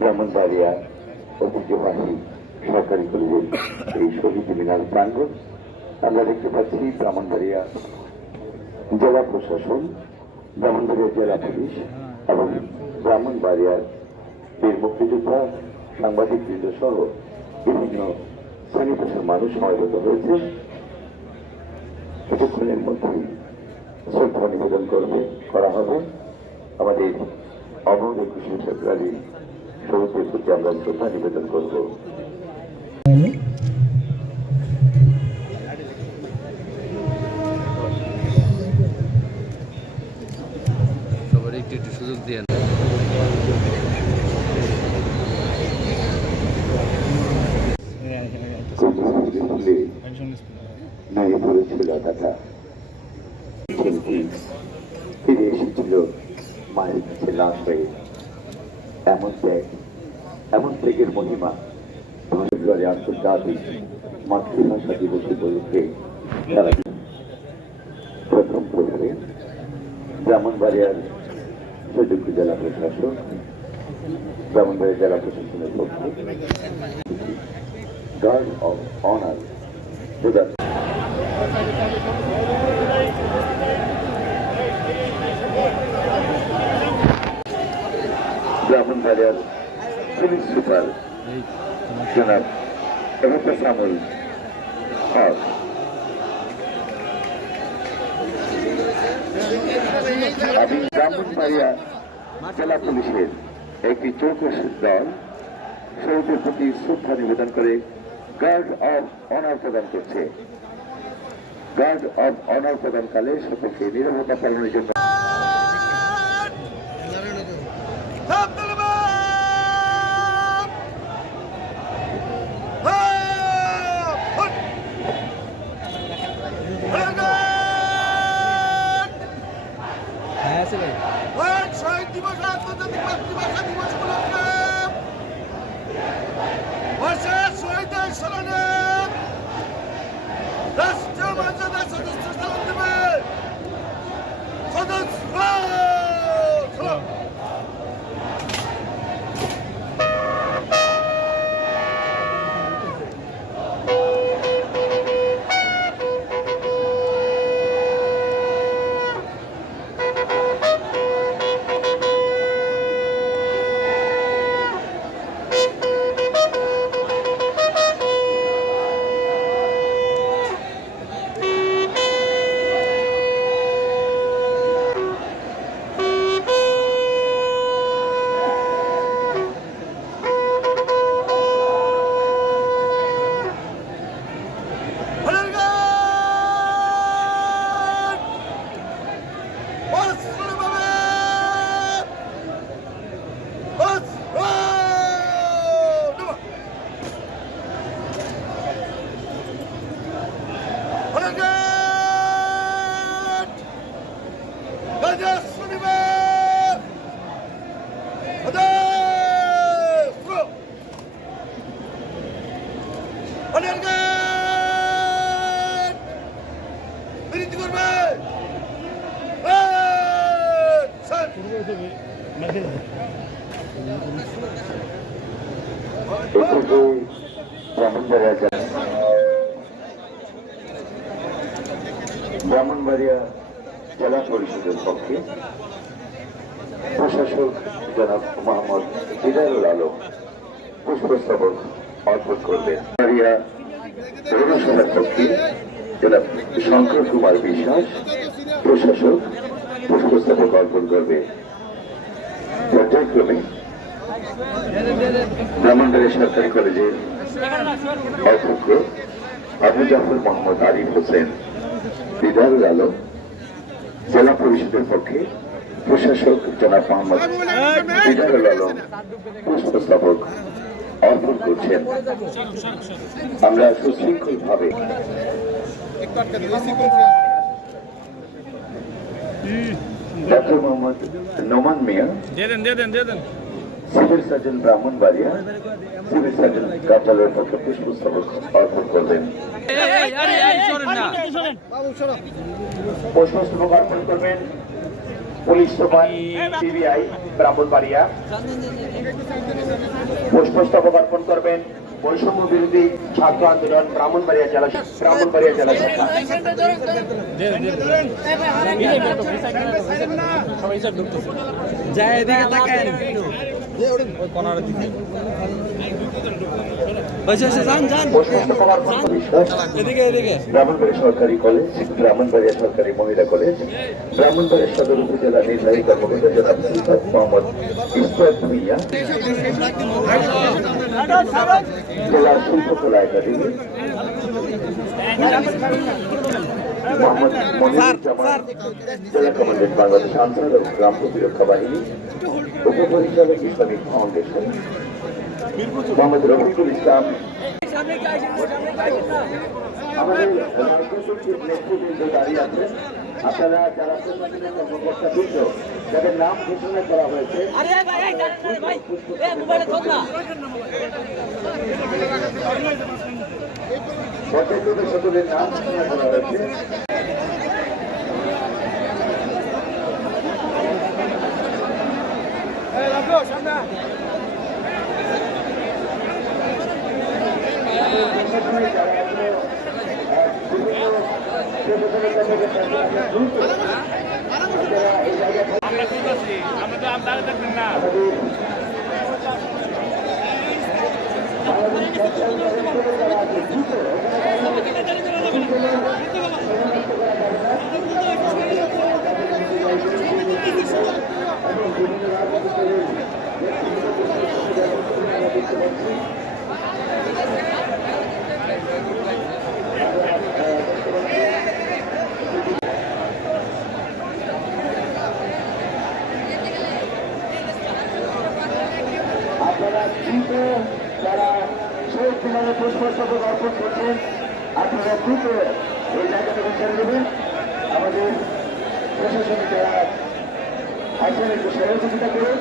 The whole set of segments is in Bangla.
ব্রাহ্মণবাড়িয়া ঐতিহ্যবাহী সরকারি কলেজের এই শহীদ মিনার প্রাঙ্গণ আমরা দেখতে পাচ্ছি ব্রাহ্মণবাড়িয়া জেলা প্রশাসন, ব্রাহ্মণবাড়িয়া জেলা পুলিশ এবং ব্রাহ্মণবাড়িয়ার বীর মুক্তিযোদ্ধা, সাংবাদিকবৃন্দ সহ বিভিন্ন শ্রেণী পেশার মানুষ সমবেত হয়েছে। কিছুক্ষণের মধ্যেই শ্রদ্ধা নিবেদন করা হবে আমাদের অমর 21শে ফেব্রুয়ারি শহীদদের প্রতি আমরা শ্রদ্ধা নিবেদন করব। সবার একটু সুযোগ দিয়ে নাই পড়েছিল দাদা, ফিরে এসেছিল মায়ের কাছে লাশ হয়ে। এমন ত্যাগের মহিমা ফেব্রুয়ারি আন্তর্জাতিক মাতৃভাষা দিবস উপলক্ষে সারা প্রথম প্রহরে ব্রাহ্মণবাড়িয়ার সুযোগ্য জেলা প্রশাসক, ব্রাহ্মণবাড়িয়া জেলা প্রশাসনের পক্ষে গার্ড অফ অনার প্রদান ব্রাহ্মণবাড়িয়ার পুলিশ সুপার জনাব এহতেসামুল হক, আমি ব্রাহ্মণবাড়িয়া জেলা পুলিশের একটি চৌকস দল শহীদের প্রতি শ্রদ্ধা নিবেদন করে গার্ড অফ অনার প্রদান করছে। গার্ড অফ অনার প্রদানকালে সকলকে নিরাপত্তা পালনের জন্য শহীদ দিবস আন্তর্জাতিক মাতৃভাষা দিবস উপলক্ষে ভাষার শহীদের স্মরণে রাষ্ট্রীয় মর্যাদা সদস্য স্থান দেবে সদস্য। ব্রাহ্মণবাড়িয়া জেলা পরিষদের পক্ষে প্রশাসক জনাব মোহাম্মদ হৃদয়ুল আলম পুষ্পস্তবক অর্পণ করবেন। ব্রাহ্মণবাড়িয়া পৌরসভার পক্ষে জনাব শঙ্কর কুমার বিশ্বাস প্রশাসক পুষ্পস্তবক অর্পণ করবে। পর্যায়ক্রমে ব্রাহ্মণবাড়িয়া সরকারি কলেজের অধ্যক্ষ আবু জাফর মোহাম্মদ আরিফ হোসেন হৃদয়ুল আলম জেলা পরিষদের পক্ষে প্রশাসক জনাব মোহাম্মদ হৃদয়ুল আলম পুষ্পস্তবক অর্পণ করছেন। আমরা সুশৃঙ্খল ভাবে doctor Mohammad Noman Mia civil surgeon Brahmanbaria civil surgeon কার্যালয়ের পক্ষে পুষ্পস্তবক অর্পণ করবেন। পুষ্পস্তবক অর্পণ করবেন পুলিশ সুপার সিবিআই ব্রাহ্মণবাড়িয়া। পুষ্পস্তবক অর্পণ করবেন বৈষম্য বিরোধী ছাত্র আন্দোলন ব্রাহ্মণবাড়িয়া জেলা শাখা। পুষ্পস্তবক অর্পণ ব্রাহ্মণবাড়িয়া সরকারি কলেজ, ব্রাহ্মণবাড়িয়া সরকারি মহিলা কলেজ, ব্রাহ্মণবাড়িয়া সদর উপজেলা নির্বাহী কর্মকর্তা জনাব সিফাত মোহাম্মদ ইসরাত ভুঁইয়া, জেলা শিল্পকলা একাডেমি মোহাম্মদ মনিরুজ্জামান, জেলা কমান্ডেন্ট বাংলাদেশ আনসার ও গ্রাম প্রতিরক্ষা বাহিনী, উপপরিচালক ইসলামিক ফাউন্ডেশন মোহাম্মদ রফিকুল ইসলাম, আমাদের রাজনৈতিক নেতৃবৃন্দ দাঁড়িয়ে আছেন। আপনারা যারা প্রশাসনের কর্মকর্তা বৃন্দ যাদের নাম ঘোষণা করা হয়েছে পর্যায়ক্রমে সকলের নাম ঘোষণা করা হয়েছে। আপনারা দ্রুত যারা শহীদ মিনারে পুষ্পস্তবক অর্পণ করছেন, আপনারা দ্রুত এই জায়গা থেকে ছেড়ে দেবেন। আমাদের প্রশাসনিক যারা আছেন একটু সহযোগিতা করুন।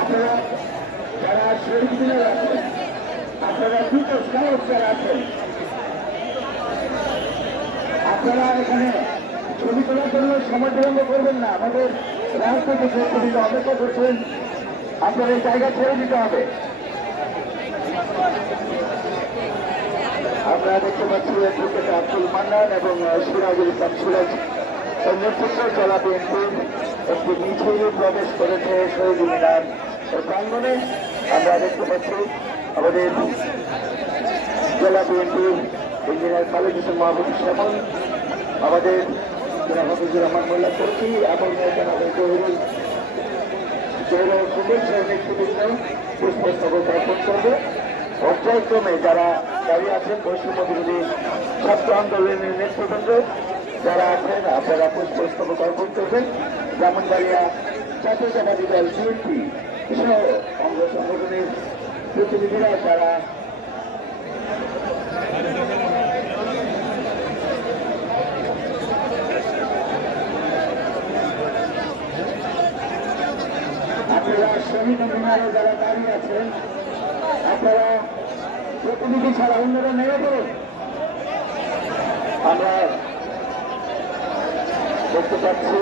আপনারা যারা শহীদ মিনারে আছেন, আপনারা দ্রুত সাহস যারা আছেন, আপনারা এখানে ছবি তোলার জন্য সময় বিলম্ব করবেন না। আমাদের রাজনৈতিক নেতৃবৃন্দ অপেক্ষা করছেন, আপনাদের জায়গা ছেড়ে দিতে হবে। আমরা দেখতে পাচ্ছি অ্যাডভোকেট আব্দুল মান্নান এবং সিরাজুল ইসলাম সিরাজ নেতৃত্বে জেলা বিএনপির একটি মিছিল প্রবেশ করেছে শহীদ মিনার প্রাঙ্গণে। আমরা দেখতে পাচ্ছি আমাদের জেলা বিএনপির ইঞ্জিনিয়ার খালেদ হোসেন মাহবুব শ্যামল, আমাদের হাফিজুর রহমান মোল্লা কর্মী এবং আমাদের জৌর শুভেচ্ছা নেতৃবৃন্দ পুষ্পস্তবক অর্পণ করবে। পর্যায়ক্রমে যারা দাঁড়িয়ে আছেন বৈষম্য বিরোধী ছাত্র আন্দোলনের নেতৃবৃন্দ যারা আছেন, আপনারা পুষ্পস্তবক অর্পণ করবেন। ব্রাহ্মণবাড়িয়া জাতীয়তাবাদী দল বিএনপি সহ অঙ্গ সংগঠনের প্রতিনিধিরা যারা আপনারা শহীদ মিনারে যারা দাঁড়িয়ে আছেন, আপনারা প্রতিনিধি ছাড়া অন্যরা নেমে পড়ুন। আমরা দেখতে পাচ্ছি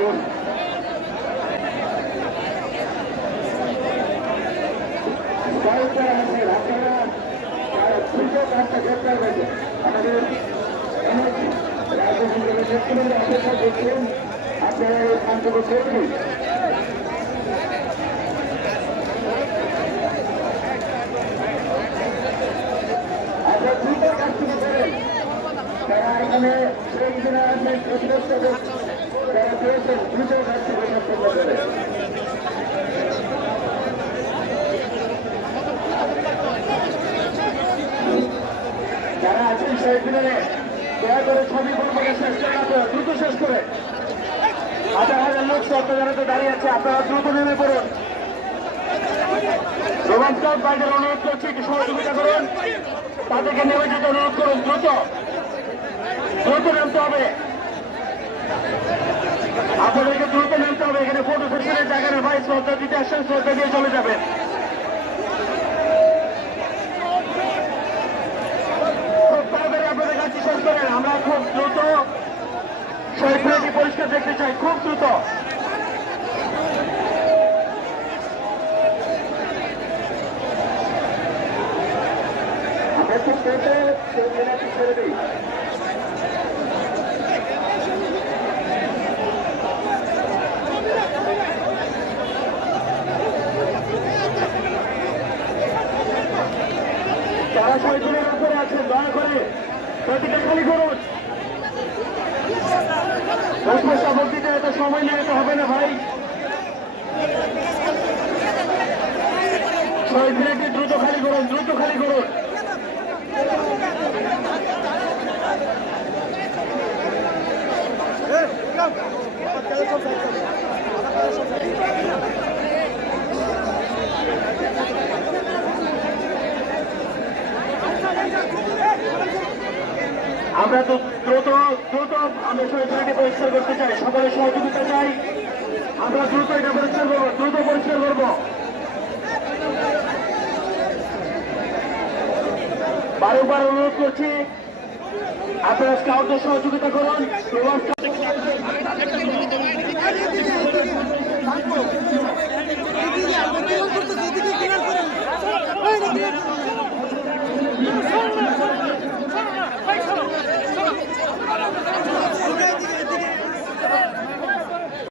আপনারা আমাদের রাজনীতির নেতৃবৃন্দ অপেক্ষা করছেন, আপনারা এই মন্তব্য করবেন। আপনারা দ্রুত কাজ শুরু করেন। তারা এখানে সেই দিনে আসবেন যারা পেয়েছেন দ্রুত কাজ শুরু সম্পন্ন করেন। যারা আছেন শহীদ মিনারে দয়া করে ছবি করবেন, শেষ করা দ্রুত শেষ করে। হাজার হাজার লোক সত্যজানাতে দাঁড়িয়ে আছে, আপনারা দ্রুত নেমে পড়ুন। রোমান্সক বাইরের অনুরোধ করছি একটু সহযোগিতা করুন, তাদেরকে নেমে যেতে অনুরোধ করুন। দ্রুত দ্রুত নামতে হবে, আপনাদেরকে দ্রুত নামতে হবে। এখানে ফটো সেশনের জায়গা নেই ভাই, শ্রদ্ধা দিতে আসছেন, শ্রদ্ধা দিয়ে চলে যাবেন। পরিষ্কার দেখতে চাই, খুব দ্রুত। আমরা খুব দ্রুত মেলাটি ছেড়ে দিই। তারা শহীদের উপরে আছেন, দয়া করে প্রতিটা খালি করুন। উপস্থাপক দিতে এত সময় নিয়ে যেতে হবে না ভাই। শহীদদের একটু দ্রুত খালি করুন, দ্রুত খালি করুন। আমরা তো দ্রুত দ্রুত আমরা শহীদদেরকে পরিষ্কার করতে চাই, সকলের সহযোগিতা চাই। আমরা দ্রুত এটা পরিষ্কার করবো, দ্রুত পরিষ্কার করবো। বারবার অনুরোধ করছি, আপনারা স্কাউটদের সহযোগিতা করুন। করতেছে এদিকে কিনার